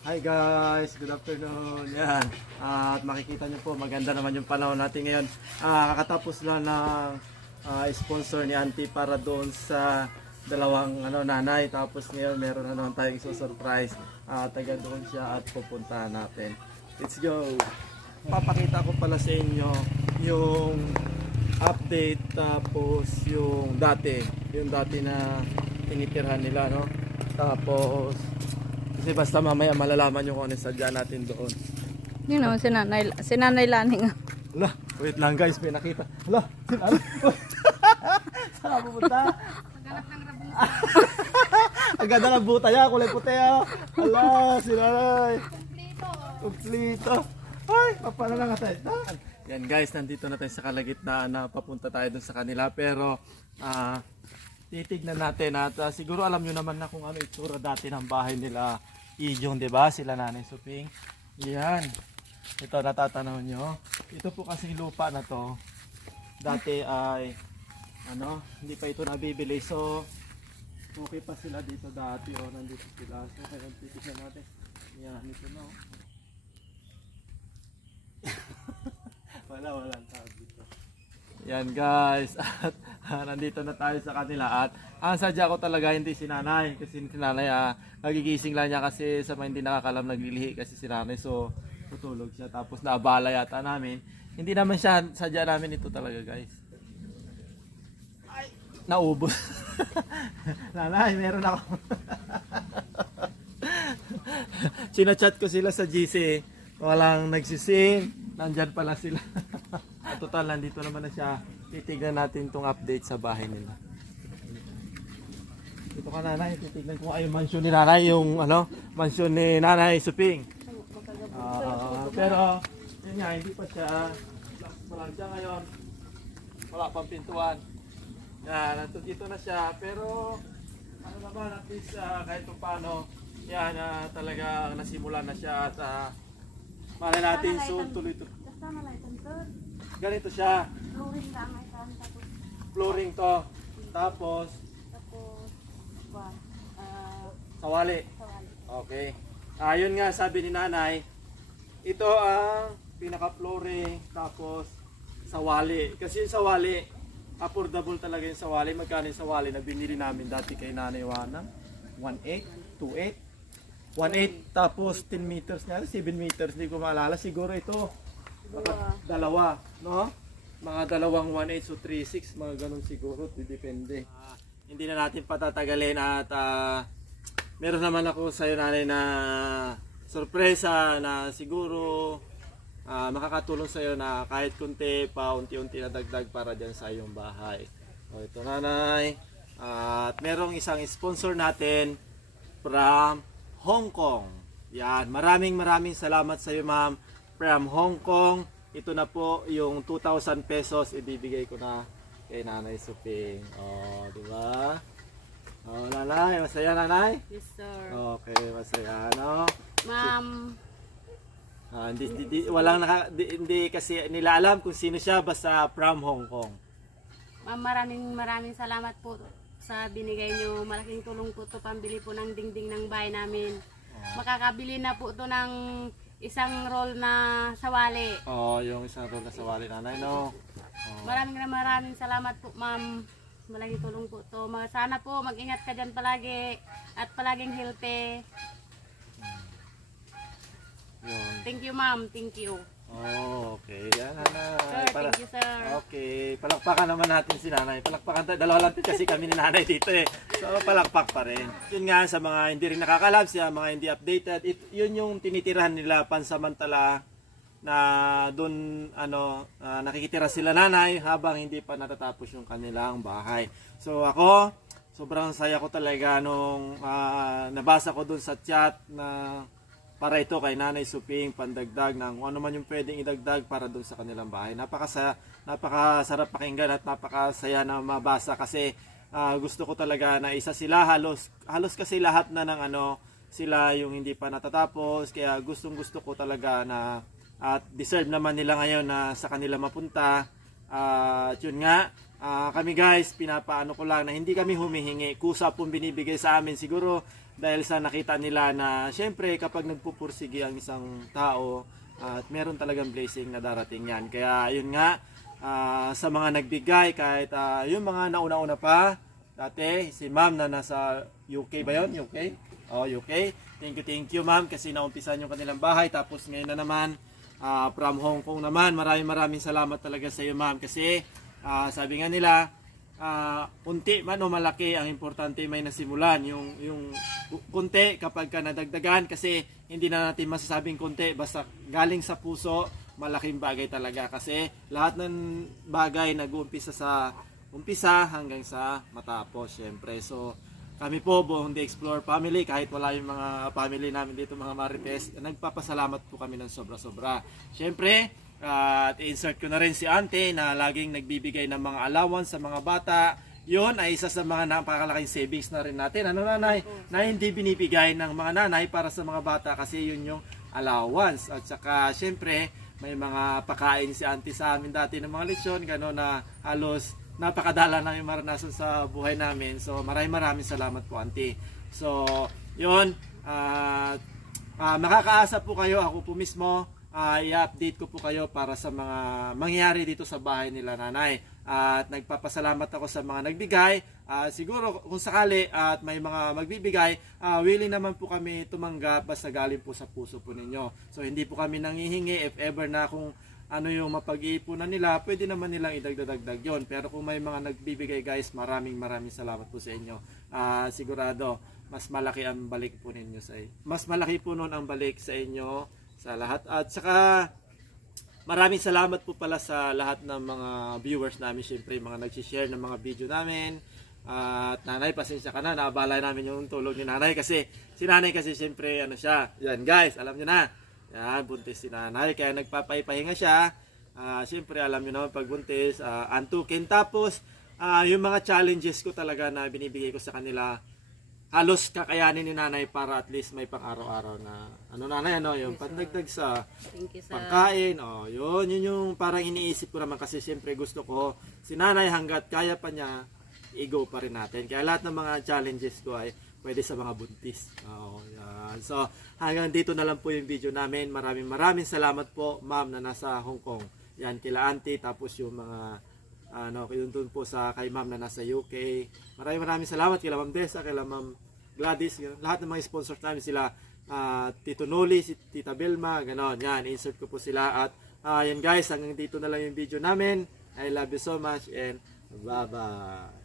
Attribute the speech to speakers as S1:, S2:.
S1: Hi guys, good afternoon. Yan. At makikita niyo po, maganda naman yung panahon natin ngayon. Ah, kakatapos lang ng ah, sponsor ni Auntie para doon sa dalawang ano nanay. Tapos ngayon meron na naman tayong surprise. Ah, taga doon siya at pupuntahan natin. Let's go. Papakita ko pala sa inyo yung update tapos yung dati, yung dati na tinitirhan nila no. Tapos kasi basta mamaya malalaman nyo kung ano yung sadya natin doon.
S2: Yun o, si nanay, si nanay Laning.
S1: Hala, wait lang guys, may nakita. Hala, sinalo. Saan pupunta? Ang ganda ng buta niya, kulay puti ah. Hala, sinanay. Kumplito. Ay, papala lang natin. Yan guys, nandito na tayo sa kalagitnaan na papunta tayo dun sa kanila. Pero, ah, titignan natin at ah, siguro alam nyo naman na kung ano itsura dati ng bahay nila Ijong, di ba? Sila nanay Suping. Yan. Ito natatanaw nyo. Ito po kasi lupa na to. Dati ay ano, hindi pa ito nabibili. So, okay pa sila dito dati o nandito sila. So, kaya titignan natin. Yan, ito na oh. wala, walang tao dito. Yan guys, at ah, nandito na tayo sa kanila. At ang sadya ko talaga hindi si nanay. Kasi si nanay ah, nagigising lang niya kasi sa mga hindi nakakalam naglilihi kasi si nanay. So tutulog siya. Tapos naabala yata namin. Hindi naman siya sadya namin ito talaga guys. Ay, naubos. Nanay meron ako. Sinachat ko sila sa GC walang nagsisim nandyan pala sila total nandito naman na siya. Titignan natin tong update sa bahay nila. Dito ka nanay. Titignan ko ay mansion ni nanay yung ano mansion ni nanay Suping. Ah, pero yun nga hindi pa siya last pa lang siya ngayon. Wala pang pintuan. Yan nandito dito na siya. Pero ano naman at least ah, kahit pa paano yan ah, talaga nasimulan na siya at uh, malay natin soon tuloy tuloy
S2: Kasama lang ito.
S1: Ganito siya.
S2: Flooring na may tan tapos
S1: flooring to. Tapos?
S2: Tapos ba ah
S1: sawali.
S2: sawali.
S1: okay. Ayun nga sabi ni nanay ito ang pinaka flooring tapos sawali. Kasi yung sawali affordable talaga yung sawali. Magkano yung sawali na binili namin dati kay nanay Wana? 1.8 2.8 1.8 tapos 10 meters na 7 meters hindi ko maalala. Siguro ito baka dalawa no mga dalawang 1.8 so 3.6 mga ganun siguro depende Ah, hindi na natin patatagalin at ah, meron naman ako sa iyo nanay na sorpresa na siguro ah, makakatulong sa iyo na kahit kunti pa unti-unti na dagdag para diyan sa iyong bahay. O ito nanay. At merong isang sponsor natin from Hong Kong. Yan, maraming maraming salamat sa iyo ma'am from Hong Kong. Ito na po yung 2,000 pesos ibibigay ko na kay Nanay Suping. Oh, di ba? Oh, nanay, masaya nanay?
S2: Yes sir.
S1: Okay, masaya, no?
S2: Ma'am,
S1: Ah, hindi, hindi, hindi- walang naka, di- hindi kasi nila alam kung sino siya basta from Hong Kong.
S2: ma'am maraming maraming salamat po sa binigay niyo. Malaking tulong po to pambili po ng dingding ng bahay namin. Makakabili na po to ng isang roll na sawali.
S1: Oh, yung isang role na sawali nanay, no? Oh.
S2: Maraming na maraming salamat po, ma'am. Malaking tulong po to. Sana po mag-ingat ka dyan palagi at palaging healthy.
S1: Yun.
S2: Thank you, ma'am. Thank you.
S1: Oh, okay. Yan, nanay.
S2: Sir,
S1: Para-
S2: thank you, sir.
S1: Okay, palakpakan naman natin si nanay. Palakpakan tayo. Dalawa lang din kasi kami ni nanay dito eh. So, palakpak pa rin. Yun nga sa mga hindi rin nakakalab, sa mga hindi updated, it, yun yung tinitirahan nila pansamantala na doon ano ah, nakikitira sila nanay habang hindi pa natatapos yung kanilang bahay. So ako sobrang saya ko talaga nung ah, nabasa ko doon sa chat na para ito kay Nanay Suping pandagdag ng kung ano man yung pwedeng idagdag para doon sa kanilang bahay. Napakasa napakasarap pakinggan at napakasaya na mabasa kasi ah, gusto ko talaga na isa sila. Halos halos kasi lahat na ng ano sila yung hindi pa natatapos. Kaya gustong gusto ko talaga na at deserve naman nila ngayon na sa kanila mapunta. At yun nga ah, kami guys pinapaano ko lang na hindi kami humihingi kusa pong binibigay sa amin siguro dahil sa nakita nila na syempre kapag nagpupursigi ang isang tao at meron talagang blessing na darating yan. Kaya yun nga ah, sa mga nagbigay kahit ah, yung mga nauna-una pa dati si ma'am na nasa UK ba yon UK? Oh, UK. Thank you, thank you ma'am kasi naumpisan yung kanilang bahay tapos ngayon na naman ah, from Hong Kong naman. Maraming maraming salamat talaga sa iyo ma'am kasi ah, sabi nga nila ah, kunti man o malaki ang importante may nasimulan. Yung yung kunti kapag ka nadagdagan kasi hindi na natin masasabing kunti basta galing sa puso malaking bagay talaga. Kasi lahat ng bagay nag-uumpisa sa umpisa hanggang sa matapos syempre. So kami po buong The Explore family kahit wala yung mga family namin dito mga Marites nagpapasalamat po kami ng sobra-sobra. Syempre at insert ko na rin si Ante na laging nagbibigay ng mga allowance sa mga bata. Yun ay isa sa mga napakalaking savings na rin natin. Ano nanay? Na hindi binibigay ng mga nanay para sa mga bata kasi yun yung allowance. At saka syempre may mga pakain si Ante sa amin dati ng mga lechon. Gano'n na halos napakadala na yung maranasan sa buhay namin. So maraming maraming salamat po Ante. So yun. At Ah, makakaasa po kayo, ako po mismo, ah, i-update ko po kayo para sa mga mangyayari dito sa bahay nila nanay. At nagpapasalamat ako sa mga nagbigay. Ah, siguro kung sakali at may mga magbibigay, ah, willing naman po kami tumanggap basta galing po sa puso po ninyo. So hindi po kami nangihingi if ever na kung ano yung mapag-iipunan nila, pwede naman nilang idagdagdag yon. Pero kung may mga nagbibigay guys, maraming maraming salamat po sa inyo. Ah, sigurado, mas malaki ang balik po ninyo sa Mas malaki po noon ang balik sa inyo sa lahat. At saka, maraming salamat po pala sa lahat ng mga viewers namin. Siyempre, yung mga nag-share ng mga video namin. At nanay, pasensya ka na, naabala namin yung tulog ni nanay kasi si nanay kasi siyempre ano siya. Yan guys, alam niyo na. Yan, buntis si nanay. Kaya nagpapaypahinga siya. Ah, siyempre, alam niyo naman pag buntis, ah, antukin. Tapos, ah, yung mga challenges ko talaga na binibigay ko sa kanila, halos kakayanin ni nanay para at least may pang araw-araw na ano nanay ano yung pandagdag sa
S2: Thank you sa
S1: pagkain oh yun yun yung parang iniisip ko naman kasi siyempre gusto ko si nanay hanggat kaya pa niya i-go pa rin natin. Kaya lahat ng mga challenges ko ay pwede sa mga buntis. Oh, yan. so hanggang dito na lang po yung video namin. Maraming maraming salamat po ma'am na nasa Hong Kong. Yan kila auntie tapos yung mga ano, yun dun po sa kay ma'am na nasa UK. Maraming maraming salamat kila ma'am Desa, kila ma'am Gladys, lahat ng mga sponsors namin sila, ah, Tito Noli, si Tita Belma, ganon, yan, insert ko po sila at ah, yan guys, hanggang dito na lang yung video namin. I love you so much and bye bye.